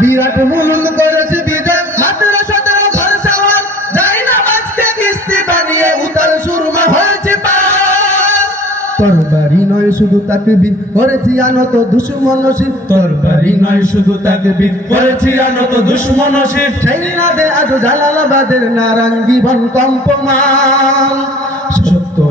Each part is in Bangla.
বিরাট মুলুক করেছে বিজয় মাত্র সতেরো ঘর সওয়ার যাই না মাঝকে কিস্তি বানিয়ে উতাল সুরমা হয়েছে পার। তোর বাড়ি নয় শুধু তাকে বি করেছি আনত দুশ্মনসি তোর বাড়ি নয় শুধু তাকে বিক করেছি আনত দুশ্মনশীর সেই দে আজ জালালাবাদের নারাঙ্গি বন কম্পমান।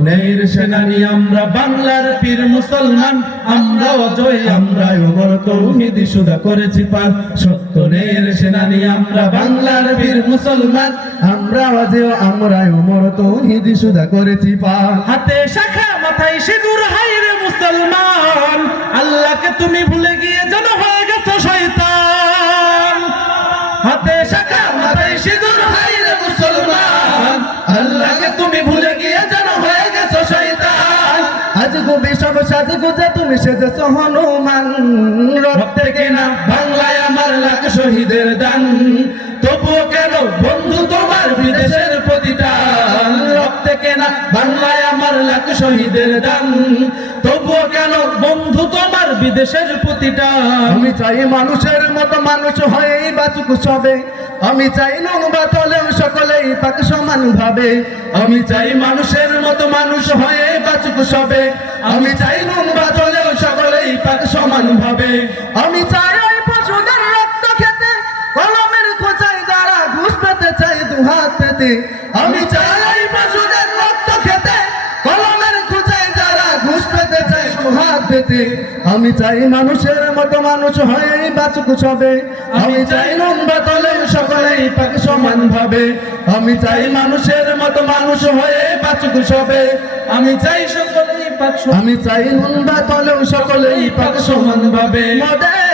ন্যায়ের সেনানি, আমরা বাংলার পীর মুসলমান, আমরা অজয়, আমরা ওমর তৌহিদি সুদা করেছি পার সত্য ন্যায়ের সেনানি, আমরা বাংলার বীর মুসলমান, আমরা বাজেও আমরা উমর তো হিদি সুদা করেছি পার হাতে শাখা, মাথায় সিঁদুর হাই রে মুসলমান, আল্লাহকে তুমি ভুলে গিয়ে যেন হয়ে গেছো শয়তান। হাতে শাখা, মাথায় সিঁদুর হাই রে মুসলমান, আল্লাহকে তুমি আজ গোবি সব সাজ গুজে তুমি সেজেছ হনুমান। রক্তে কেনা বাংলায় আমার লাখ শহীদের দান। তবুও কেন বন্ধু তোমার বিদেশের প্রতিটান রক্তে কেনা বাংলায় আমার লাখ শহীদের দান। তবুও কেন বন্ধু তোমার বিদেশের প্রতিটান আমি চাই মানুষের মতো মানুষ হয়েই বাঁচুক সবে। আমি চাই নোংবা তলেও সকলেই পাক সমান ভাবে। আমি চাই মানুষের মতো মানুষ হয়ে বাঁচুক সবে। আমি চাই নোংবা হলেও সকলেই পাক সমান ভাবে। আমি চাই রক্ত খেতে ঘুষ পেতে চাই আমি চাই পেতে। আমি চাই মানুষের মতো মানুষ হয়ে বাঁচুক সবে। আমি চাই লম্বা তলে সকলেই পাক সমান ভাবে। আমি চাই মানুষের মতো মানুষ হয়ে বাঁচুক সবে। আমি চাই সকলেই পাক আমি চাই লম্বা তলেও সকলেই পাক সমান ভাবে।